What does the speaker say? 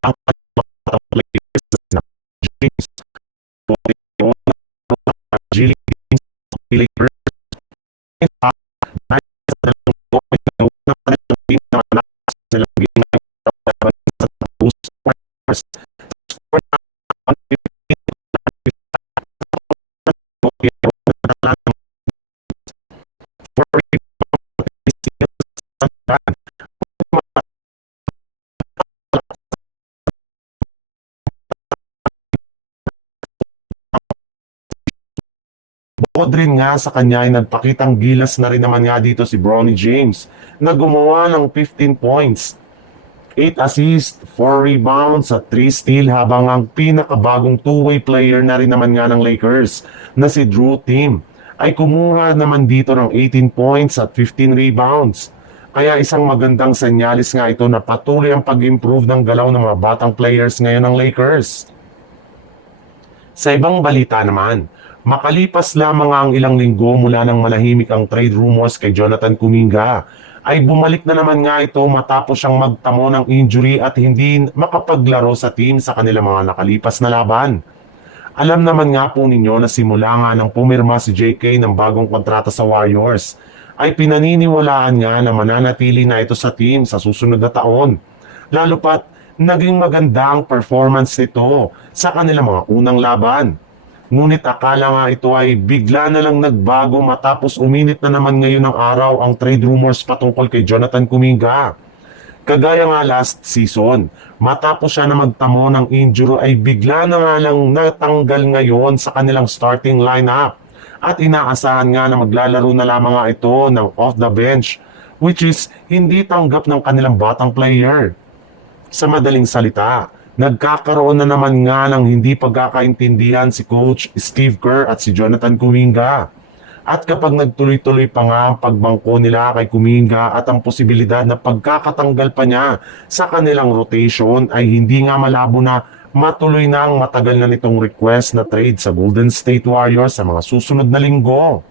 ang players na James, Gilly, Lakers, bukod rin nga sa kanya ay nagpakitang gilas na rin naman nga dito si Bronny James na gumawa ng 15 points, 8 assists, 4 rebounds at 3 steal, habang ang pinakabagong two-way player na rin naman nga ng Lakers na si Drew Timm ay kumuha naman dito ng 18 points at 15 rebounds. Kaya isang magandang senyalis nga ito na patuloy ang pag-improve ng galaw ng mga batang players ngayon ng Lakers. Sa ibang balita naman, makalipas lamang ang ilang linggo mula nang malahimik ang trade rumors kay Jonathan Kuminga, ay bumalik na naman nga ito matapos siyang magtamo ng injury at hindi makapaglaro sa team sa kanilang mga nakalipas na laban. Alam naman nga po ninyo na simula nga nang pumirma si JK ng bagong kontrata sa Warriors, ay pinaniniwalaan nga na mananatili na ito sa team sa susunod na taon. Lalo pat naging maganda ang performance nito sa kanilang mga unang laban. Ngunit akala nga ito ay bigla na lang nagbago matapos uminit na naman ngayon ng araw ang trade rumors patungkol kay Jonathan Kuminga. Kagaya nga last season, matapos siya na magtamo ng injury ay bigla na nga lang natanggal ngayon sa kanilang starting lineup. At inaasahan nga na maglalaro na lamang nga ito ng off the bench, which is hindi tanggap ng kanilang batang player. Sa madaling salita, nagkakaroon na naman nga ng hindi pagkakaintindihan si Coach Steve Kerr at si Jonathan Kuminga. At kapag nagtuloy-tuloy pa nga ang pagbangko nila kay Kuminga at ang posibilidad na pagkakatanggal pa niya sa kanilang rotation, ay hindi nga malabo na matuloy na ang matagal na nitong request na trade sa Golden State Warriors sa mga susunod na linggo.